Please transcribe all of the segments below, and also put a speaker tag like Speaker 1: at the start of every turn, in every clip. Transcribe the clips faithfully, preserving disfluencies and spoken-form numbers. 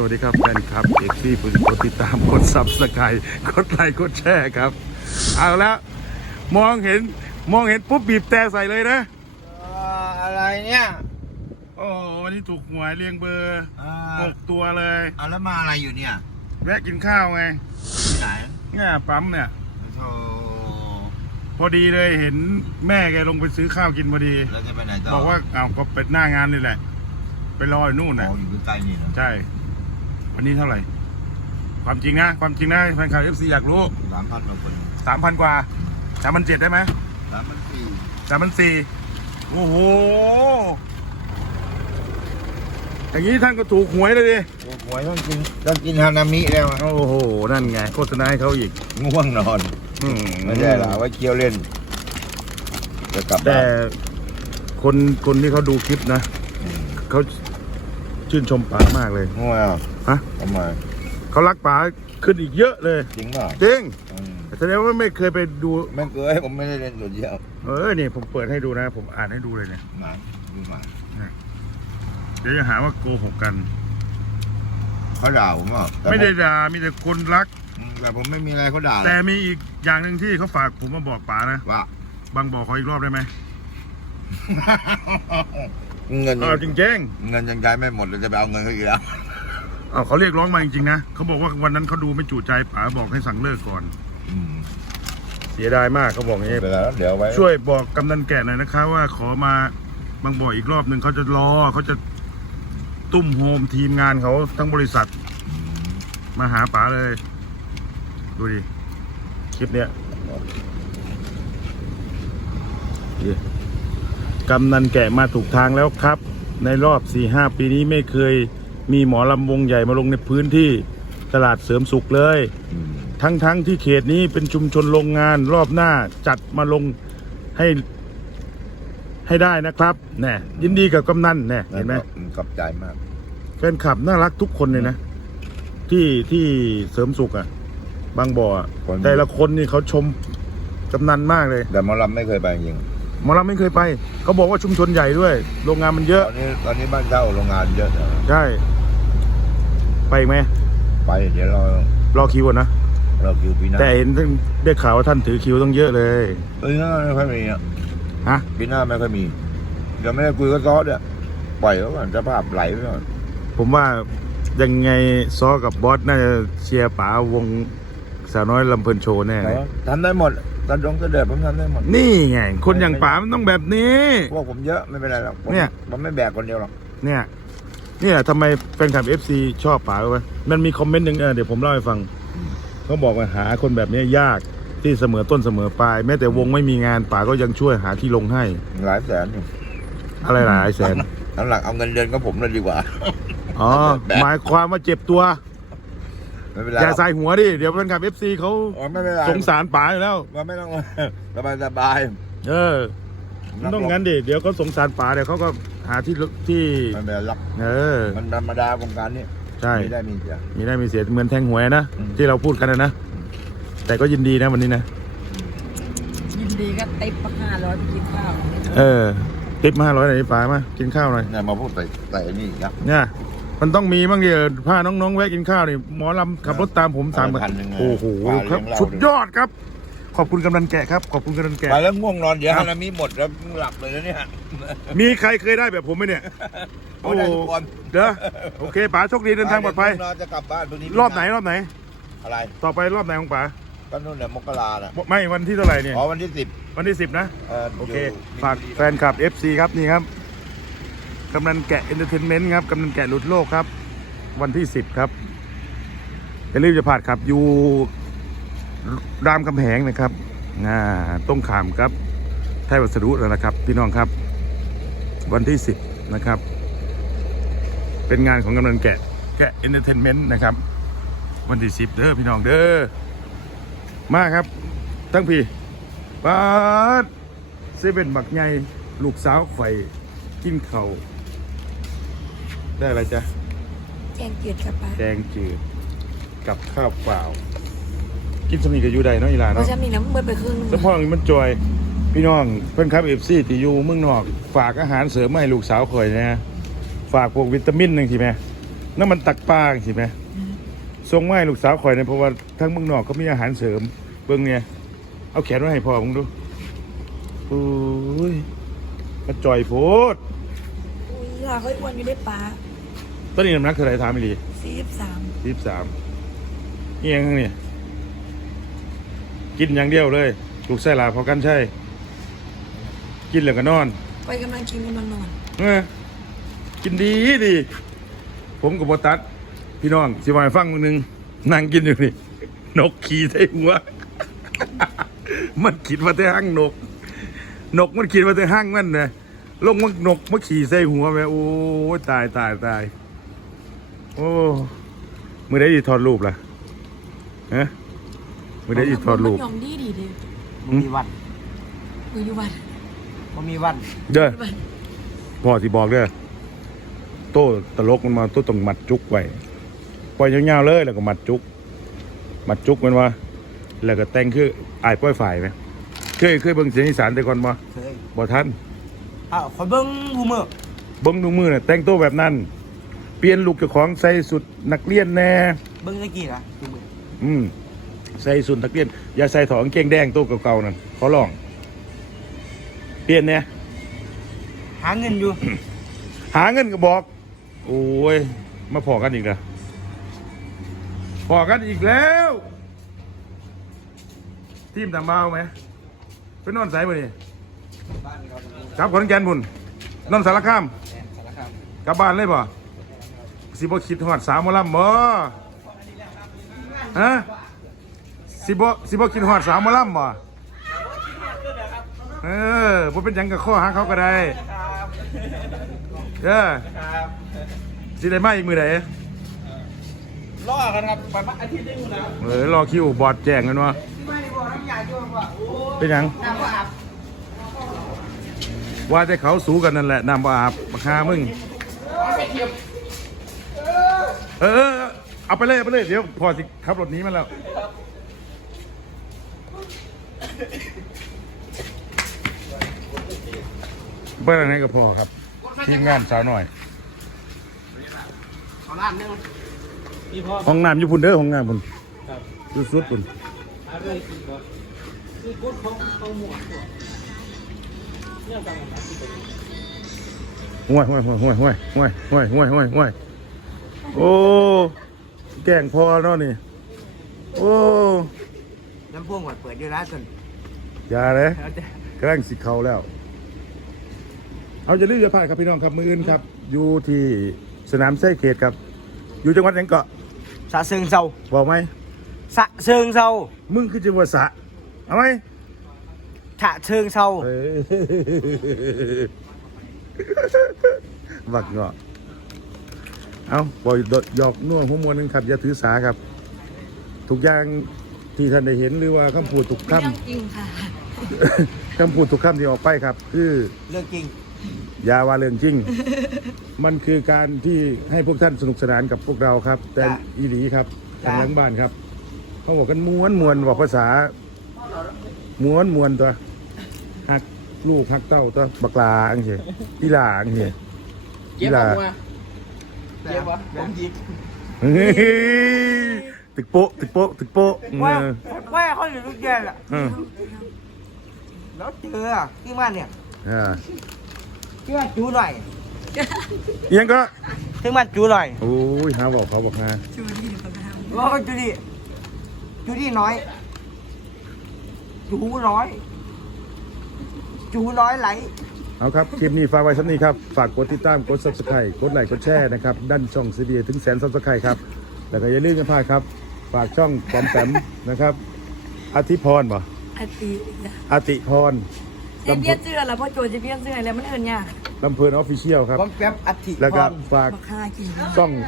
Speaker 1: วัสดีครับแฟนคลับเอกซี่กดติดตามกดซับสไครต์กดไลค์กดแชร์ครับเอาแล้วมองเห็นมองเห็นปุ๊บบีบแต่ใส่เลยนะ
Speaker 2: เอ่ออะไรเนี่ย
Speaker 1: โอ้วันนี้ถูกหวยเรียงเบอร์
Speaker 2: เอ่อ
Speaker 1: หกตัวเลย
Speaker 2: เอาแล้วมาอะไรอยู่เนี่ย
Speaker 1: แวะกินข้าวไง
Speaker 2: ที่ไหน
Speaker 1: เนี่ยปั๊มเนี่ย
Speaker 2: โธ่
Speaker 1: พอดีเลยเห็นแม่แกลงไปซื้อข้าวกินพอดี
Speaker 2: แล้วจะไปไหนต่อ
Speaker 1: บอกว่าอ้าวก็ไปหน้างานนี่แหละ ไปรออยู่นู่น
Speaker 2: อ๋
Speaker 1: น่ะ
Speaker 2: ออยู่ใกล้ๆนี่เหรอ
Speaker 1: ใช่วันนี้เท่าไหร่ความจริงนะความจริงนะแฟนคลับเอฟซีอยากรู้
Speaker 2: สามพันกว่าคน
Speaker 1: สามพันกว่าสามพันเจ็ดได้ไหม
Speaker 2: สามพันสี่
Speaker 1: สามพันสี่โอ้โหอย่างนี้ท่านก็ถูกหวยเลยดิ
Speaker 2: โอ้โหวยต้องกินต้องกินฮานามิแล้วอะ
Speaker 1: โอ้โหนั่นไงโฆษณาให้เขาอีก
Speaker 2: ง่วงนอน
Speaker 1: อื
Speaker 2: ไม่ใช่หรอไว้เคี้ยวเล่นจะกลับ
Speaker 1: แต่
Speaker 2: บ้าน
Speaker 1: คนคนที่เขาดูคลิปนะ
Speaker 2: อืม
Speaker 1: เขาชื่นชมป๋ามากเลย
Speaker 2: ง่วงอ่ะ
Speaker 1: ฮะ
Speaker 2: ทำไม
Speaker 1: เขารักป๋าขึ้นอีกเยอะเลย
Speaker 2: จริงเปล่า
Speaker 1: จริง
Speaker 2: อืม
Speaker 1: แสดงว่าไม่เคยไปดู
Speaker 2: ไม่เคยผมไม่ได้เล่นโซเชียล
Speaker 1: เออเนี่ยผมเปิดให้ดูนะ ผมอ่านให้ดูเลยเนี่ย
Speaker 2: หมาดูหมา
Speaker 1: เดี๋ยวจะหาว่าโกหกกัน
Speaker 2: เขาด่าผมอ่ะแต่
Speaker 1: ไม่ได้ด่ามีแต่คนรัก
Speaker 2: อืมแต่ผมไม่มีอะไรเขาด่า
Speaker 1: แต่มีอีกอย่างหนึ่งที่เขาฝากผมมาบอกป๋านะ
Speaker 2: ว่า
Speaker 1: บางบอกขออีกรอบได้ไหม
Speaker 2: เงิน
Speaker 1: เออจริง
Speaker 2: เงินยังใช้ไม่หมดเลยจะไปเอาเงินเขาอีกแล้ว
Speaker 1: ๆเอาเขาเรียกร้องมาจริงๆนะเขาบอกว่าวันนั้นเขาดูไม่จุใจป๋าบอกให้สั่งเลิกก่อน
Speaker 2: อืม
Speaker 1: เสียดายมากเขาบอกอย่าง
Speaker 2: ไม่
Speaker 1: นี้
Speaker 2: เป็นไรแล้วเดี๋ยวไว้
Speaker 1: ช่วยบอกกำนันแก่หน่อยนะคะว่าขอมาบางบอกอีกรอบหนึ่งเขาจะรอเขาจะตุ้มโฮมทีมงานเขาทั้งบริษัท
Speaker 2: อืม
Speaker 1: มาหาป๋าเลย ดูดิคลิปเนี้ยดิกำนันแก่มาถูกทางแล้วครับ ในรอบ สี่ห้า ปีนี้ไม่เคยมีหมอลำวงใหญ่มาลงในพื้นที่ตลาดเสริมสุขเลย
Speaker 2: อืม
Speaker 1: ทั้งๆทที่เขตนี้เป็นชุมชนโรงงานรอบหน้าจัดมาลงให้ให้ได้นะครับแน่ยินดีกับกำนันแน่เห็นไหม
Speaker 2: ขอบใจมาก
Speaker 1: แฟนคลับน่ารักทุกคนเลยนะ ที่ที่เสริมสุขอ่ะ บางบ่ออะ
Speaker 2: คน
Speaker 1: แต่ละคนนี่เขาชมกำนันมากเลย
Speaker 2: แต่หมอลำไม่เคยไปจริง
Speaker 1: หมอลำไม่เคยไป เขาบอกว่าชุมชนใหญ่ด้วย โรงงานมันเย
Speaker 2: ต
Speaker 1: อะ
Speaker 2: อนนี้ตอนนี้บ้านเช่าโรงงานเยอะนะ
Speaker 1: ใช่ ไปอีกไหม
Speaker 2: ไปเดี๋ยวเรา
Speaker 1: รอคิวก่อนนะ
Speaker 2: เราคิวปีหน้า
Speaker 1: แต่เห็นได้ข่าวว่าท่านถือคิวต้องเยอะเลย
Speaker 2: ปีหน้าไม่ค่อยมีอ่ะ
Speaker 1: ฮะ
Speaker 2: ปีหน้าไม่ค่อยมีเดี๋ยวไม่ได้คุยกับซอสอ่ะปล่อยเขาก่อนสภาพไหลไปก่อน
Speaker 1: ผมว่ายังไงซอกับบอสน่าจะเชียร์ป๋าวงสาวน้อยลำเพลินโชว์แน่เลย
Speaker 2: ทำได้หมดกระดงกระเดิดผมทำได้หมด
Speaker 1: นี่ไง คนอย่างป๋ามันต้องแบบนี้
Speaker 2: พวกผมเยอะไม่เป็นไรหรอกผม
Speaker 1: เนี่ย
Speaker 2: ผมไม่แบกคนเดียวหรอก
Speaker 1: เนี่ยเนี่ยทำไมแฟนคลับ เอฟ ซี ชอบป๋ารู้ไหมมันมีคอมเมนต์หนึ่งเออเดี๋ยวผมเล่าให้ฟัง เขาบอกว่าหาคนแบบนี้ยากที่เสมอต้นเสมอปลาย แม้แต่วงไม่มีงานป๋าก็ยังช่วยหาที่ลงให้
Speaker 2: หลายแสนอยู่
Speaker 1: อะไรหลายแสน
Speaker 2: หลังๆเอาเงินเดือนกับผมเลยดีกว่า
Speaker 1: อ๋อ หมายความว่าเจ็บตัว
Speaker 2: ไม่เป็นไร
Speaker 1: อย่าใส่หัวดิ เดี๋ยวแฟนคลับ เอฟ ซี เขา
Speaker 2: อ๋อไม่เป็นไร
Speaker 1: สงสารป๋าอยู่แล้ว
Speaker 2: มันไม่ต้อง สบายสบาย
Speaker 1: เออมันต้องงั้นดิ เดี๋ยวเขาสงสารป๋าเดี๋ยวเขาก็หาที่ที่
Speaker 2: มันเป็นรัก
Speaker 1: เออ
Speaker 2: มันธรรมดาวงการนี้
Speaker 1: ใช่
Speaker 2: มีได้มีเสีย
Speaker 1: มีได้มีเสียเหมือนแทงหวยนะ
Speaker 2: อืม
Speaker 1: ที่เราพูดกันนะนะ แต่ก็ยินดีนะวันนี้นะ
Speaker 3: ยินดีก็ติ๊บห้าร้อยไปกินข้าว
Speaker 1: เออติปมาห้าร้อยหน่อยป๋ามากินข้าวหน่อย
Speaker 2: เนี่ยมาพูดใส่ใส่นี่อีกนะ
Speaker 1: เนี่ยมันต้องมีบ้างเดียวพาน้องๆแวะกินข้าวนี่หมอลำขับรถตามผมสาม
Speaker 2: พันหนึ่ง
Speaker 1: โอ้โหครับ สุดยอดครับ ขอบคุณกำนันแกะครับ ขอบคุณกำนันแกะ
Speaker 2: ไปแล้วง่วงนอนเดี๋ยว
Speaker 1: ครั
Speaker 2: ฮา
Speaker 1: บ
Speaker 2: นามิหมดแล้วหลับเลยนะเนี่ย
Speaker 1: มีใครเคยได้แบบผมไหมเนี่ย
Speaker 2: โอ้ได้ทุกคน
Speaker 1: เด้อโอเคป๋าโชคดีเดินทางปลอดภัย
Speaker 2: นอนจะกลับบ้านพรุ่งนี้
Speaker 1: รอบไหนรอบไหน
Speaker 2: อะไร
Speaker 1: ต่อไปรอบไหนของป๋า
Speaker 2: ก็นู่นเนี่ยมกราน่ะ
Speaker 1: ไม่วันที่เท่าไหร่เนี่ย
Speaker 2: อ๋อวันที่สิบ
Speaker 1: วันที่สิบนะ
Speaker 2: เอ่อ
Speaker 1: โอเค
Speaker 2: ยู่
Speaker 1: ฝากแฟนคลับ เอฟ ซี ครับนี่ครับกำนันแกะเอนเตอร์เทนเมนต์ครับกำนันแกะหลุดโลกครับ วันที่สิบครับอย่าลืมจะผ่านครับอยู่รามคำแหงนะครับอ่าต้องขามครับไทยวัสดุแล้วนะครับ พี่น้องครับ วันที่สิบนะครับ เป็นงานของกำนันแกะแกะเอนเตอร์เทนเมนต์นะครับ วันที่สิบเด้อพี่น้องเด้อมาครับทั้งพี่ปาดเซเว่นบักใหญ่ลูกสาวไข่กินเขาวได้อะไรจ๊ะ
Speaker 3: แกงจืดครับป้า
Speaker 1: แกงจืดกับข้าวเปล่า กินสมีกับยูไดเนาะอีหลา
Speaker 3: เพราะ
Speaker 1: เนาะ
Speaker 3: ฉันมีน้ำเบิดไปครึ่งนึง
Speaker 1: สมพองมันจอยพี่น้องเพื่อนครับเอฟซีที่อยู่เมืองนอก ฝากอาหารเสริมมาให้ลูกสาวข่อยนะฝากพวกวิตามินหนึ่งทีแม่นั่นมันตักปลาใช่ไหมส่งมาให้ลูกสาวข่อยเนี่ยเพราะว่าทั้งเมืองนอกเขามีอาหารเสริมเบิ่งเนี่ยเอาแขนไว้ให้พ่อมึงดูโอ้ยกระจ่อยโพด
Speaker 3: อุ้ยค่ะค่อยอ้วนอยู่ได้ปลา
Speaker 1: ตอนนี้น้ำหนักเท่าไหร่ถามไม่ดี
Speaker 3: สี่สิบสาม
Speaker 1: ยี่สิบสามนี่ยังไงเนี่ยกินอย่างเดียวเลยลูกไส้ลาพอกันใช่กินแล้วก็นอน
Speaker 3: ไปกำลังกินกำลังนอน
Speaker 1: เออกินดีดี ผมกับบตัดพี่น้องสิวายฟังมือหนึงนั่งกินอยู่นี่นกขี่ใส่หัว มันคิดว่าแต่ห้างนก นกมันคิดว่าแต่ห้างมันนะลงมันนกมันขี่ใส่หัวแม่โอ้ยตายตายตายโอ้มือได้ดีถอดรูปล่ะฮะมือได้ดีถอดรูป
Speaker 3: มันยอมดีดีเด้
Speaker 4: บ่มีวัน
Speaker 3: มืออยู่วัน
Speaker 4: บ่มีวัน
Speaker 1: เด้อ
Speaker 3: วัน
Speaker 1: พ่อสิบอกเด้อโต้ตลกมันมาโต้ต้องมัดจุกไว้ปล่อยยาวๆเลยแล้วก็มัดจุก มัดจุกมันว่าแล้วก็แต่งคืออายป้อยฝ่ายไหมเคยเคยเบิ่งเสียงอีสานแต่ก่อนบ่
Speaker 4: เคย
Speaker 1: บ่ทัน
Speaker 4: อ้าวขอยเบิ่งผู้มื้อ
Speaker 1: เบิ่งดูมือน่ะแต่งตัวแบบนั้น เปลี่ยนลุคเจ้าของใส่สุดนักเรียนแน่
Speaker 4: เบิ่งตะกี้ล่ะผู้มื้อ
Speaker 1: อืมใส่สุดนักเรียน อย่าใส่ถอดกางเกงแดงตัวเก่าๆนั่นขอร้อง เปลี่ยนแน่
Speaker 4: หาเงินอยู่
Speaker 1: หาเงินก็บอก โอ้ย มาพอกันอีกนะพอกันอีกแล้วทีมตามมาเอาไหมไปนอนใส่บ่นี่กลับขอนแก่นบุญนอนสารคามกลับบ้านเลยบ่สิบ่คิดฮอดสาวหมอลำบ่ฮะสิบ่สิบ่คิดฮอดสาวหมอลำบ่เออบ่เป็นหยังกับข้อหาเขาก็ได้เออสิได้มาอีกมือไหน
Speaker 4: รอกันครับไปอาทิตย์นึงแล้ว
Speaker 1: เออรอคิวบอร์ดแจ้งกันวะ
Speaker 4: ไม่บ่น้ำยาอยู่ว่าโอ้
Speaker 1: เป็นหยัง
Speaker 4: น้ำบ่อาบ
Speaker 1: ว่าแต่เขาสู้กันนั่นแหละน้ำบ่อาบมาคามึงเออเออเอาไปเลยเอาไปเลยเดี๋ยวพอสิขับรถหนี้มาแล้วไปทางไหนก็พอครับทีมงานสาวหน่อย
Speaker 4: เอาล้านนึงพี่พ่อ
Speaker 1: ห้องน้ำอยู่พุ่นเด้อห้องน้ำพุ่นสุดๆพุ่น
Speaker 4: เอาเลยกินก่อนคือกดของของหมวดเนี่ยจังหวะที่เป็น
Speaker 1: ห่วยห่วยห่วยห่วยห่วยห่วยห่วยห่วยห่วยห่วยโอ้แกล้งพอเนาะนี่โอ้
Speaker 4: น้ำพ่วงก่อนเปิดอยู่แล้วจน
Speaker 1: อย่าเลย
Speaker 4: แล้วจะ
Speaker 1: กำลังสิเขาแล้ว เอาจะรีบจะผ่านครับพี่น้องครับมืออื่นครับ อยู่ที่สนามไส้เขตครับ อยู่จังหวัดไหนเกาะ
Speaker 4: สะเชิงเซา
Speaker 1: บอกไหม
Speaker 4: สะเชิงเซา
Speaker 1: มึงคือจังหวัดสระเอาไหม
Speaker 4: ฉะเชิงเซา
Speaker 1: เฮ้ยบักเงาะเอาบอยหยอกน่วงหัวมวลนึงครับอย่าถือสาครับ ทุกอย่างที่ท่านได้เห็นหรือว่าคำพูดทุกค
Speaker 3: เรื่องจริงค่ะ
Speaker 1: ำ คำพูดทุกคำที่ออกไปครับ คือ
Speaker 4: เรื่องจริง
Speaker 1: อย่าว่าเรื่องจริง มันคือการที่ให้พวกท่านสนุกสนานกับพวกเราครับ แต่อีหลีครับทางหลังบ้านครับเขาบอกกันม้วนมวนบอกภาษาม้วนมวนตัวหักลูกหักเต้าตัวบักลาอังเหี้ยอีหลาอังเหี้ยอีหลา
Speaker 4: เจ็บวะผมยิง
Speaker 1: เฮ้ยตึกโป๊ะตึกโป๊ะตึกโป๊ะ
Speaker 4: ว่า
Speaker 1: เออ
Speaker 4: ว่าเขาอยู่ทุกแย่แหละ
Speaker 1: เออ
Speaker 4: แล้วเจออะที่บ้านเนี่ย
Speaker 1: เออ
Speaker 4: ที่บ้านจูหน่อย
Speaker 1: อิหยังก็
Speaker 4: ที่บ้านจูหน่อย
Speaker 1: โอ้ยหาบอกเขาบอกฮะ
Speaker 3: ชูดีเดี๋ยวคนไปทำ
Speaker 4: ว่าจูดีจูดีน้อย จูน้อย จูน้อยไหล
Speaker 1: เอาครับ คลิปนี้ฝากไว้สักนี้ครับ ฝากกดติดตาม กด ซับสไครบ์ กดไลค์ กดแชร์นะครับ ด้านช่องซีดีถึงแสน ซับสไครบ์ครับ แล้วก็อย่าลืมกันพลาดครับ ฝากช่องปอมแปมนะครับอาทิพรบ่
Speaker 3: อาทินะ
Speaker 1: อาติพร
Speaker 3: จะเปลี่ยนเสื้อแล้วเพราะโจจะเปลี่ยนเสื้อแล้วมันเอิญยาก
Speaker 1: ลำเพลินออฟฟิเชียลครับ
Speaker 4: ผมแป๊บอัฐิ
Speaker 1: แล้วก็
Speaker 4: พร
Speaker 1: ฝาก
Speaker 3: บักค่ากี่
Speaker 1: ช่อง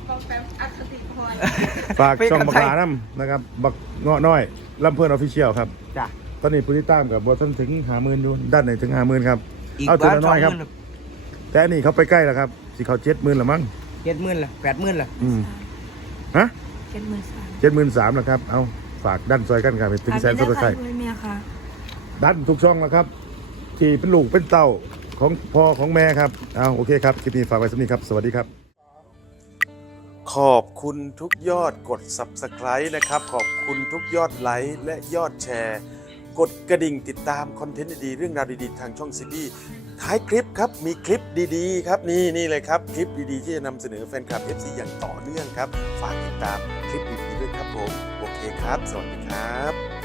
Speaker 1: ฝากช่องบักหลาน้ำนะครับ บักเงาะน้อยลำเพลินออฟฟิเชียลครับ
Speaker 4: จ้ะ
Speaker 1: ตอนนี้ผู้ติดตามกับบอท่านถึงหาหมื่นอยู่ด้านไหนถึงหาหมื่นครับ
Speaker 4: อีก
Speaker 1: เอาที
Speaker 4: บ้าน
Speaker 1: ละ
Speaker 4: ส
Speaker 1: น้
Speaker 4: อ
Speaker 1: อง ย
Speaker 4: ห
Speaker 1: ครับ
Speaker 4: มื่น
Speaker 1: แต่อันนี้เขาไปใกล้แล้วครับสิเขาเจ็ดหมื่นละมั้ง
Speaker 4: เจ็ดหมื่นละแปดหมื่นละ
Speaker 1: อืมฮะ
Speaker 3: เจ็ดหมื่นสาม
Speaker 1: เจ็ดหมื่นสามแล้วครับ เอาฝากด้านซอยกันครับไปถึงแสนสับสไครบ์
Speaker 3: เมียค่ะ
Speaker 1: ด้านทุกช่องแล้วครับ ที่เป็นลูกเป็นเต้าของพ่อของแม่ครับ เอาโอเคครับ คลิปนี้ฝากไว้สักนี้ครับ สวัสดีครับขอบคุณทุกยอดกด ซับสไครบ์ นะครับขอบคุณทุกยอดไลค์และยอดแชร์กดกระดิ่งติดตามคอนเทนต์ดีๆเรื่องราวดีๆทางช่องซีบีท้ายคลิปครับมีคลิปดีๆครับนี่นี่เลยครับคลิปดีๆที่จะนำเสนอแฟนคลับ เอฟ ซี อย่างต่อเนื่องครับฝากติดตามคลิปดีๆด้วยครับผมโอเคครับสวัสดีครับ